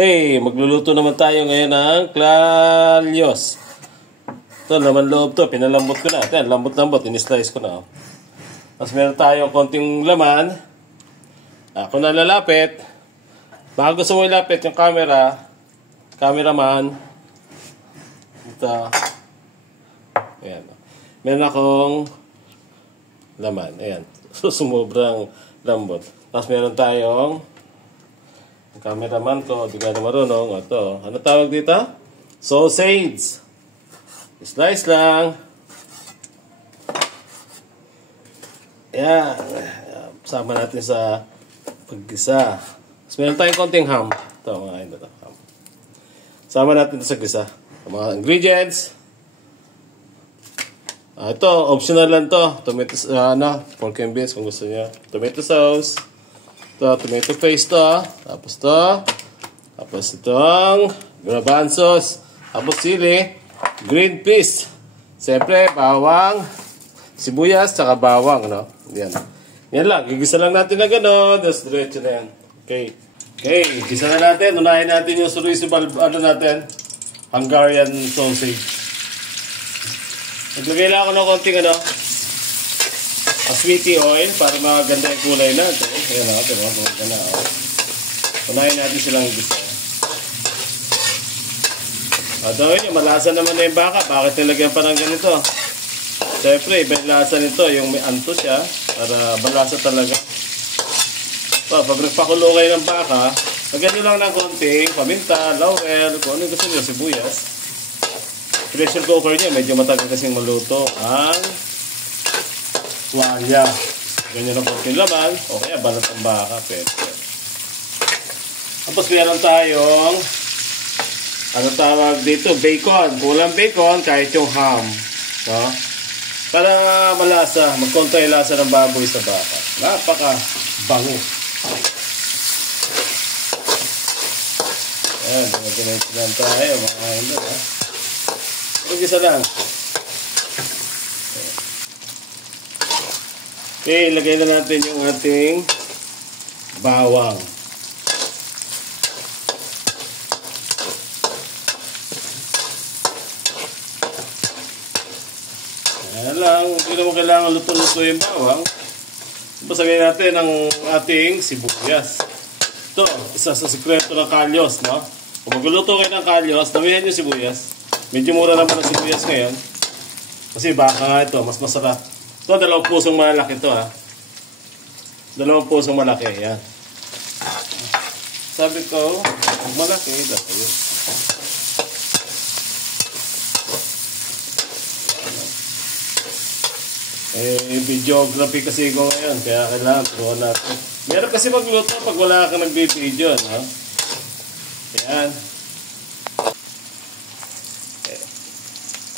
Okay, magluluto naman tayo ngayon ng Clalios. Ito, laman loob to. Pinalambot ko na. Ito, lambot-lambot. In-slice ko na. Tapos meron tayong konting laman. Ako na lalapit. Baka gusto mo ilapit yung cameraman. Ito. Ayan. Meron akong laman. Ayan. Sumubrang lambot. Tapos meron tayong cameraman ko, di ka na marunong. Ito. Ano tawag dito? Sausage. Slice lang. Ayan. Sama natin sa paggisa. Tapos meron tayong konting ham. Ito, mga ito. Ham. Sama natin ito sa gisa. Mga ingredients. Ito, optional lang to. Tomato, pork and beans kung gusto niya. Tomato sauce. Ito, tomato paste to. Tapos to. Tapos itong garbanzos. Tapos sili. Green peas. Siyempre, bawang. Sibuyas, tsaka bawang, no? Yan. Yan lang. Gigisa lang natin na gano'n. Tapos diretso na yan. Okay. Okay, gisa na natin. Unahin natin yung suriso-bal, natin. Hungarian sausage. Naglagay lang ako ng konting sweetie oil para maganda yung kulay natin. Ayan na, maganda na. Unahin natin silang gisa. Adawin nyo, malasa naman na yung baka. Bakit nilagyan pa ng ganito? Siyempre, iba yung lasa nito. Yung may anto siya para malasa talaga. Pag nagpakulo kayo ng baka, lagyan nyo lang ng konting paminta, laurel, kung ano gusto nyo, sibuyas. Pressure cooker niya, medyo matagal kasing maluto ang tuwalya. Ganyan ang konting laman, o kaya balat ng baka, pwede. Tapos meron tayong, ano tawag dito, bacon. Kulang bacon, kahit yung ham. No? Para malasa, magkontra yung lasa ng baboy sa baka. Napaka-bango. Ayan, mag-ganit lang tayo, mga ino, ha? Isa lang. Okay, ilagay na natin yung ating bawang. Ayan lang, hindi naman kailangan luto-luto yung bawang. Basagay natin ang ating sibuyas. Ito, isa sa sikreto ng Clalios, no? Kung magluluto kayo ng Clalios, damihan yung sibuyas. Medyo mura naman ang sibuyas ngayon. Kasi baka nga ito, mas masarap. Ito, 2 pusong malaki ito, ha. 2 pusong malaki, yan. Sabi ko, malaki, dahil. Videography kasi ko ngayon, kaya kailangan turuan natin. Meron kasi magluto pag wala kang nagbibideo, no? Yan.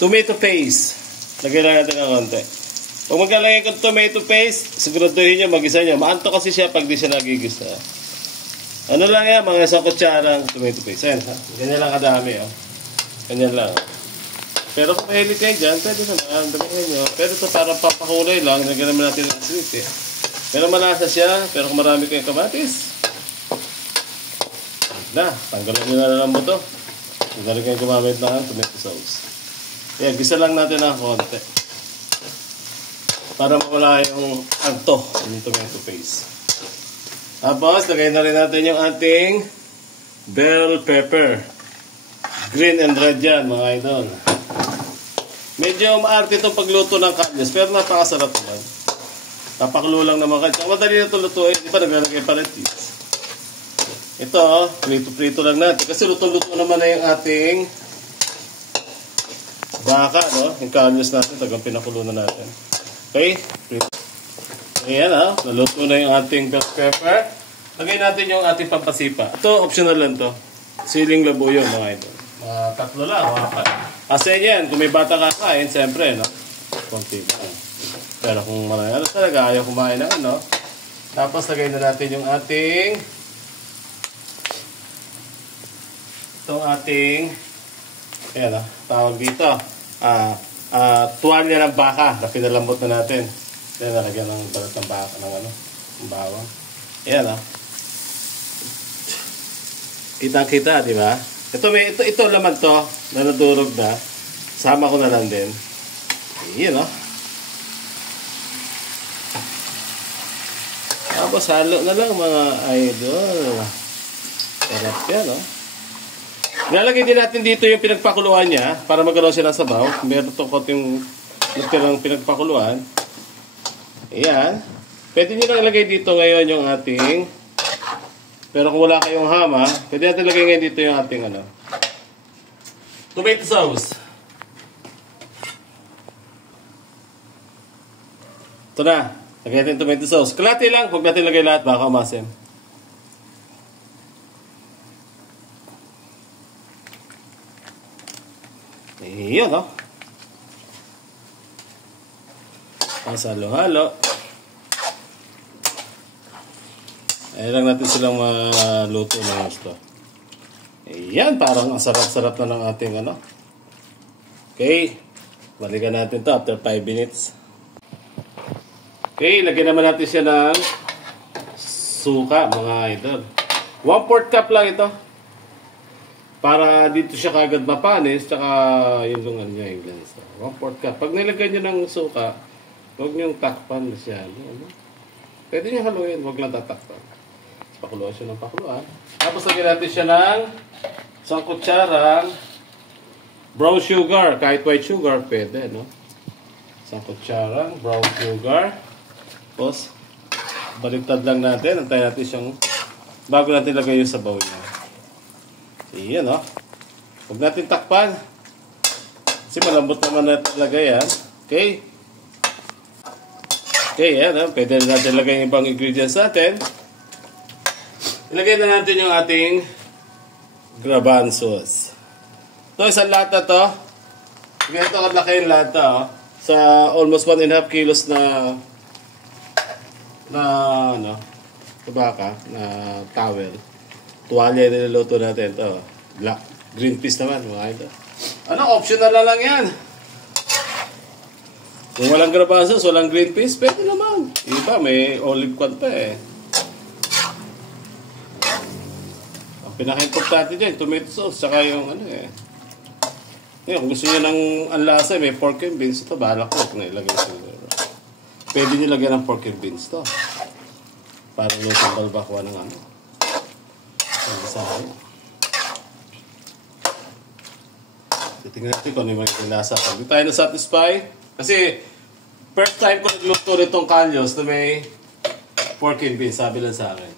Tomato paste. Lagyan lang natin ng konti. Pag maglalagay ng tomato paste, siguraduhin nyo, mag-isa nyo. Maanto kasi siya pag di siya nagigisa. Ano lang yan, mga 1 kutsarang tomato paste. Ayan, ha? Ganyan lang kadami, oh. Ganyan lang. Pero kung mahilig kayo dyan, pwede naman. Damihin nyo. Pero ito parang papakulay lang. Lagyan naman natin ng sweet, eh. Pero malasa siya. Pero kung marami kayong kamatis, tanggalin nyo na lang mo ito. Magaling kayo gumamit ng tomato sauce. Kaya gisa lang natin ng konti. Para mawala yung anto ng tomato paste. Tapos, lagay na rin natin yung ating bell pepper. Green and red yan, mga idol. Medyo maarte itong pagluto ng Clalios, pero napakasarap naman. Napakulo lang naman kayo. Madali na ito lutuin. Di ba naglalagay pa rin cheese? Ito, prito-prito lang natin. Kasi luto-luto naman na yung ating baka, no? Yung Clalios natin, tagang pinakulo na natin. Okay? Ayan, ha? Naluto na yung ating bell pepper. Lagay natin yung ating pampasipa. Ito, optional lang to. Siling labuyo, mga ito. 3 lang, 4. Kasi yan, kung may bata kakain, siyempre, no? Konti ba? Pero kung marami, talaga, ayaw kumain na, no? Tapos, lagay na natin yung ating ayan, tawag dito, tuwalya ng baka na pinalambot na natin. Kaya nalagyan ng balat ng baka ng bawang. Ayan, Kita-kita, di ba? Ito laman to, na nadurog na. Sama ko na lang din. Ayan, no? Tapos halo na lang mga idol. Sarap yan, no? Lalagay din natin dito yung pinagpakuluan niya para magkaroon siya ng sabaw. Meron itong konting natirang pinagpakuluan. Ayan. Pwede nyo lang ilagay dito ngayon yung ating, pero kung wala kayong hama, pwede natin ilagay ngayon dito yung ating tomato sauce. Ito na. Lagay natin tomato sauce. Kalati lang. Huwag natin lagay lahat. Baka umasim. Iyon, no? Tapos halo-halo. Ayan lang natin silang maluto na gusto. Ayan, parang ang sarap-sarap na ng ating Okay. Balikan natin to after 5 minutes. Okay, lagyan naman natin siya ng suka, mga idol. 1/4 cup lang ito. Para dito siya kagad mapanis, tsaka yung lungan niya yung ganito. 1/4 cup. Pag nilagay niyo ng suka, huwag niyong takpan masyado. Pwede niyo haluin, huwag lang tatakpan. Pakuluan siya ng pakuluan. Tapos lagyan natin siya ng isang kutsarang brown sugar. Kahit white sugar, pwede, no? Isang kutsarang brown sugar. Tapos, baliktad lang natin. Antayin natin siyang, bago natin lagay yung sabaw niya. Iyan, no? Huwag natin takpan. Kasi malambot naman natin lagay, yan. Okay? Okay, yan, no? Pwede na natin lagay yung ibang ingredients natin. Ilagay na natin yung ating garbanzos. Ito, isang lata to. Ganito kalaki yung lata, oh. Sa almost 1.5 kilos na tabaka, na towel. Tuwalya niluluto natin ito. Green peas naman, mga ito. Optional na lang yan. Kung walang garbanzos, walang green peas, pwede naman. Iba, may olive oil pa eh. Ang pinaka-importante dyan, tomato sauce, saka yung kung gusto nyo ng anlasa, may pork and beans, ito bahala ko kung nailagay siguro. Pwede nyo lagyan ng pork and beans to. Para lutong balbakwa ng sabi. Titingnan natin kung ano yung mga lasa. Pag di tayo na-satisfy, kasi first time ko nagluto nitong kalyos na may pork and beans, sabi lang sa akin.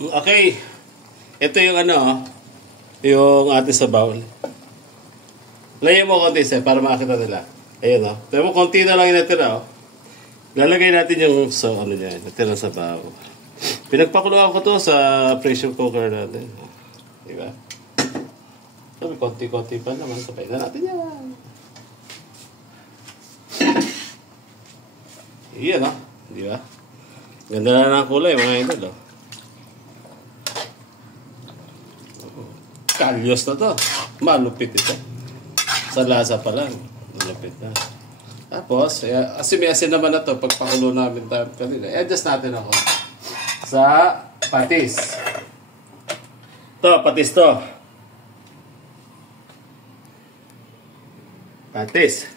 Okay. Ito yung yung ating sabaw. Layan mo konti para makakita nila. Ayun, no? Pero mo, konti na lang yung natira, oh. Lalagay natin yung natira sa sabaw. Pinagpakuluan ko to sa pressure cooker natin. Diba? Sabi, konti-konti pa naman. Sabay na natin yan. Iyan, no? Diba? Ganda na ng kulay, mga idol, oh. Kalyos na to. Malupit ito. Sa lasa pa lang. Malupit na. Tapos, asim-asim naman na to. Pagpakulo namin tayo kanina. I-adjust natin ako. Sa patis. Patis to. Patis.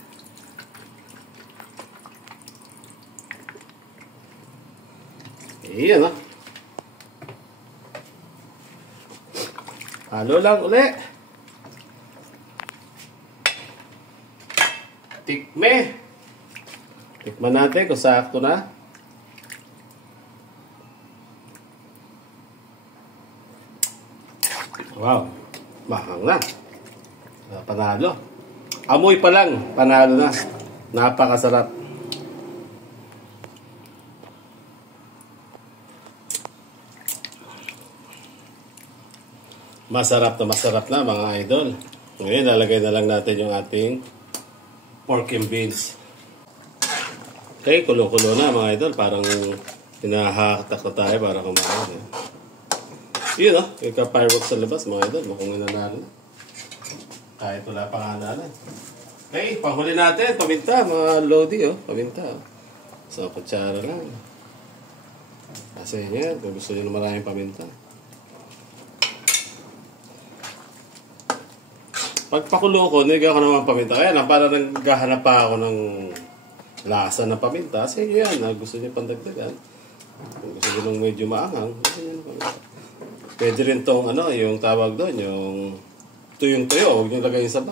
Iyan, no? Halo lang ulit. Tikman natin kung sakto na. Wow. Mahang na. Panalo. Amoy pa lang. Panalo na. Napakasarap. Masarap na mga idol. Ngayon, lalagay na lang natin yung ating pork and beans. Okay, kulo-kulo na mga idol. Parang pinahatak na tayo para kumain. Yun, no? Yung ka-fireworks sa labas mga idol. Mukhang nanalo na. Kahit wala pangalan. Okay, panghuli natin. Paminta, mga lodi, oh. Paminta, oh. So, kutsara lang. Kasi yan, kung gusto nyo na maraming paminta. Pagpakulo ko, niligaw ko naman paminta. Kaya lang, para naghahanap pa ako ng lasa ng paminta. Kasi yan, gusto nyo pandagdagan. Kung gusto nyo nung medyo maanghang, pwede rin tong ano, yung tawag doon, yung tuyong tuyo. Huwag nyo lagay yung saba.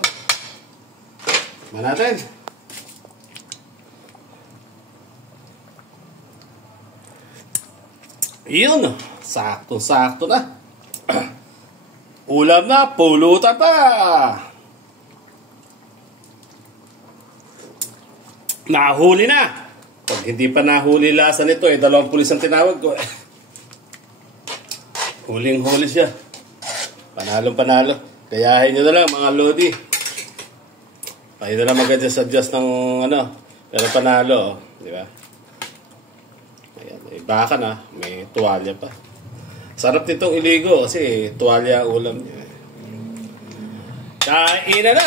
Natin. Yun, sakto-sakto na. Ulam na, pulutan pa. Nahuli na. Pag hindi pa nahuli lasa nito, 2 pulis ang tinawag ko. Huling-huli siya. Panalo-panalo. Kayahin nyo na lang mga lodi. Kayo na lang mag-adjust ng ano. Pero panalo, di ba? Ayan, baka na. May tuwalya pa. Sarap nitong iligo kasi tuwalya ang ulam niya. Kain na na!